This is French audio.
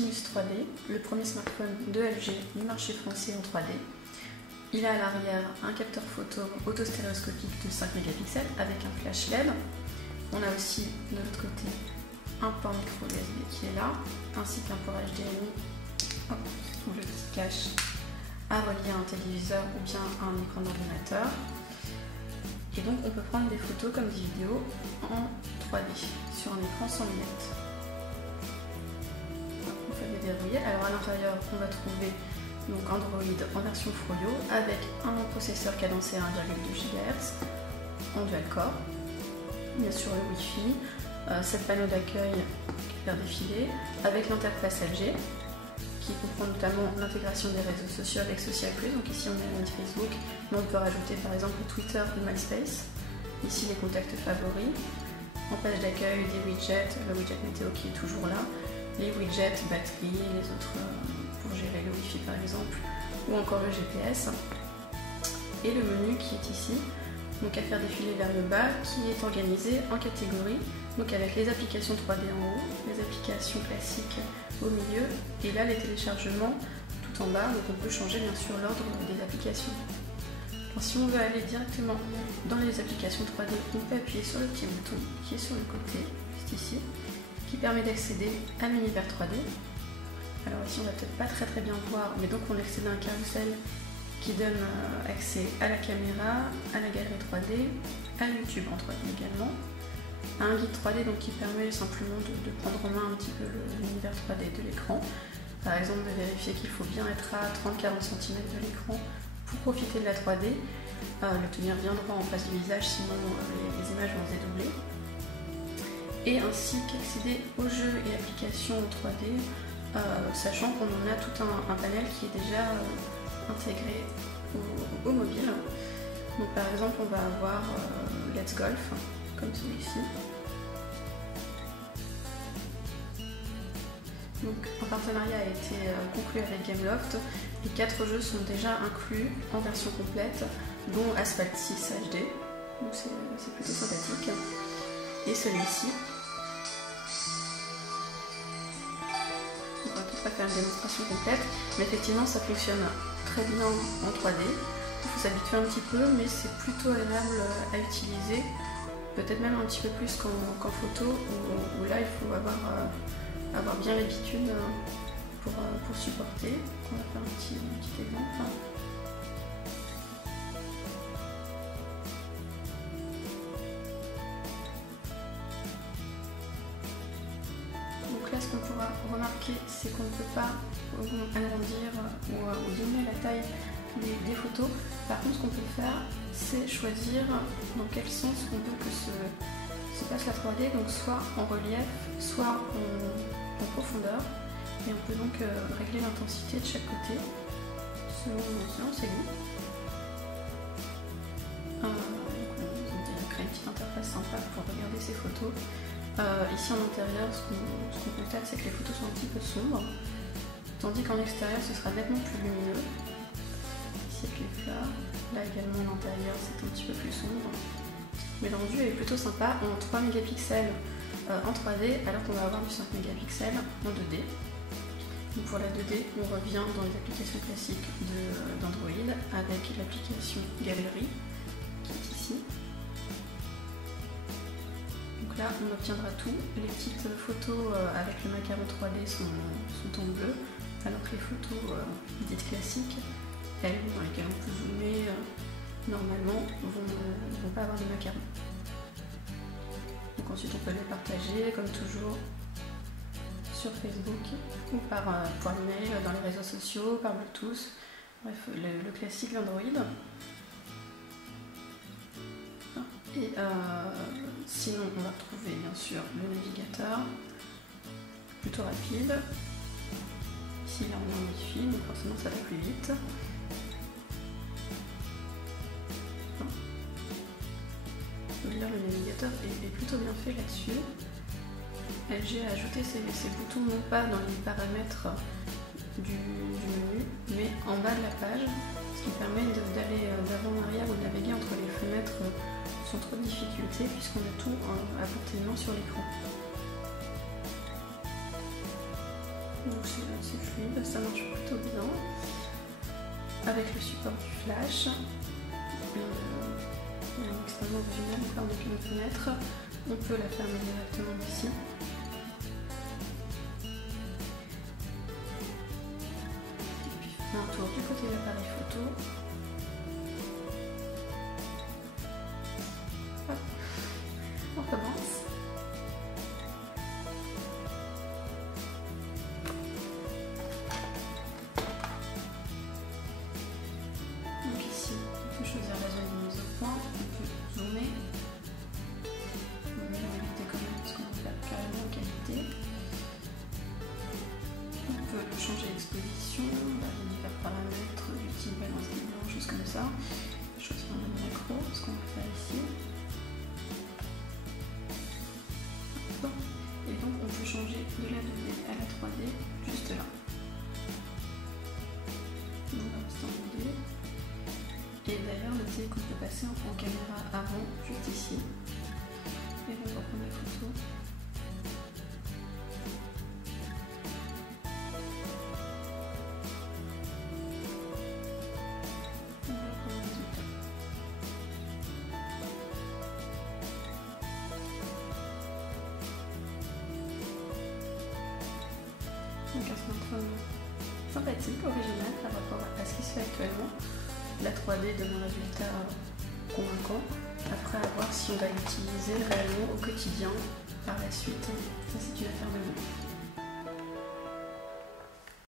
Optimus 3D, le premier smartphone de LG du marché français en 3D. Il a à l'arrière un capteur photo autostéréoscopique de 5 mégapixels avec un flash LED. On a aussi de l'autre côté un port micro USB qui est là, ainsi qu'un port HDMI où le petit cache à relier à un téléviseur ou bien à un écran d'ordinateur. Et donc on peut prendre des photos comme des vidéos en 3D sur un écran sans lunettes. On peut les déverrouiller. Alors à l'intérieur on va trouver donc Android en version Froyo avec un processeur cadencé à 1,2 GHz en dual-core, bien sûr le Wi-Fi, 7 panneaux d'accueil qui faire défiler avec l'interface LG qui comprend notamment l'intégration des réseaux sociaux avec Social+. Donc ici on a notre Facebook, mais on peut rajouter par exemple Twitter ou MySpace. Ici les contacts favoris, en page d'accueil des widgets, le widget météo qui est toujours là, les widgets batterie, les autres pour gérer le Wi-Fi par exemple, ou encore le GPS, et le menu qui est ici, donc à faire défiler vers le bas, qui est organisé en catégories, donc avec les applications 3D en haut, les applications classiques au milieu, et là les téléchargements tout en bas, donc on peut changer bien sûr l'ordre des applications. Alors, si on veut aller directement dans les applications 3D, on peut appuyer sur le petit bouton qui est sur le côté, juste ici, qui permet d'accéder à l'univers 3D. Alors ici on va peut-être pas très bien voir, mais donc on accède à un carrousel qui donne accès à la caméra, à la galerie 3D, à YouTube en 3D également, à un guide 3D donc qui permet simplement de prendre en main un petit peu l'univers 3D de l'écran. Par exemple de vérifier qu'il faut bien être à 30-40 cm de l'écran pour profiter de la 3D, le tenir bien droit en face du visage sinon les images vont se dédoubler, et ainsi qu'accéder aux jeux et applications 3D, sachant qu'on en a tout un panel qui est déjà intégré au mobile. Donc par exemple on va avoir Let's Golf, comme celui-ci. Donc un partenariat a été conclu avec Gameloft. Les 4 jeux sont déjà inclus en version complète, dont Asphalt 6 HD, donc c'est plutôt sympathique. Et celui-ci. On va peut-être pas faire une démonstration complète, mais effectivement ça fonctionne très bien en 3D. Il faut s'habituer un petit peu, mais c'est plutôt agréable à utiliser, peut-être même un petit peu plus qu'en photo, où là il faut avoir bien l'habitude pour supporter. On va faire un petit exemple. Donc là ce qu'on pourra remarquer, c'est qu'on ne peut pas agrandir ou diminuer la taille des photos. Par contre ce qu'on peut faire, c'est choisir dans quel sens on veut que se passe la 3D, donc soit en relief, soit en profondeur, et on peut donc régler l'intensité de chaque côté selon ses goûts. Donc on crée une petite interface sympa pour regarder ses photos. Ici en intérieur, ce qu'on constate, c'est que les photos sont un petit peu sombres, tandis qu'en extérieur ce sera nettement plus lumineux. Ici avec les fleurs, là également l'intérieur c'est un petit peu plus sombre. Mais le rendu est plutôt sympa en 3 mégapixels en 3D, alors qu'on va avoir du 5 mégapixels en 2D. Donc pour la 2D, on revient dans les applications classiques d'Android avec l'application Galerie qui est ici. Donc là, on obtiendra tout. Les petites photos avec le macaron 3D sont en bleu, alors que les photos dites classiques, elles, dans lesquelles on peut zoomer normalement, ne vont pas avoir de macaron. Donc ensuite, on peut les partager, comme toujours, sur Facebook ou par email, dans les réseaux sociaux, par Bluetooth. Bref, le classique d'Android. Et sinon, on va retrouver bien sûr le navigateur, plutôt rapide. Ici, là, on a un Wi-Fi, donc forcément, ça va plus vite. Là, le navigateur est plutôt bien fait là-dessus. LG a ajouté ces boutons non pas dans les paramètres du menu, mais en bas de la page, ce qui permet d'aller d'avant en arrière ou de naviguer entre les fenêtres sans trop de difficulté, puisqu'on a tout à portée de main sur l'écran. Donc c'est fluide, ça marche plutôt bien. Avec le support du flash, extrêmement original, on ferme depuis notre fenêtre, on peut la fermer directement ici. Et puis un tour du côté de l'appareil photo. Hop. On recommence. Donc ici, on peut choisir la zone de mise au point, on peut zoomer. On met la qualité quand même parce qu'on va faire carrément en qualité. On peut changer l'exposition, divers paramètres, l'utile balance des blancs, choses comme ça. Choisir un macro, ce qu'on va faire ici. Bon. Et donc on peut changer de la 2D à la 3D juste là. Donc on va rester en 2D. Et d'ailleurs, notez qu'on peut passer en caméra avant, juste ici. Et on va prendre la photo. On va prendre le résultat. Donc un smartphone sympathique, original par rapport à ce qui se fait actuellement. La 3D donne un résultat convaincant. Après, à voir si on va l'utiliser réellement au quotidien par la suite. Ça, c'est une affaire de goût.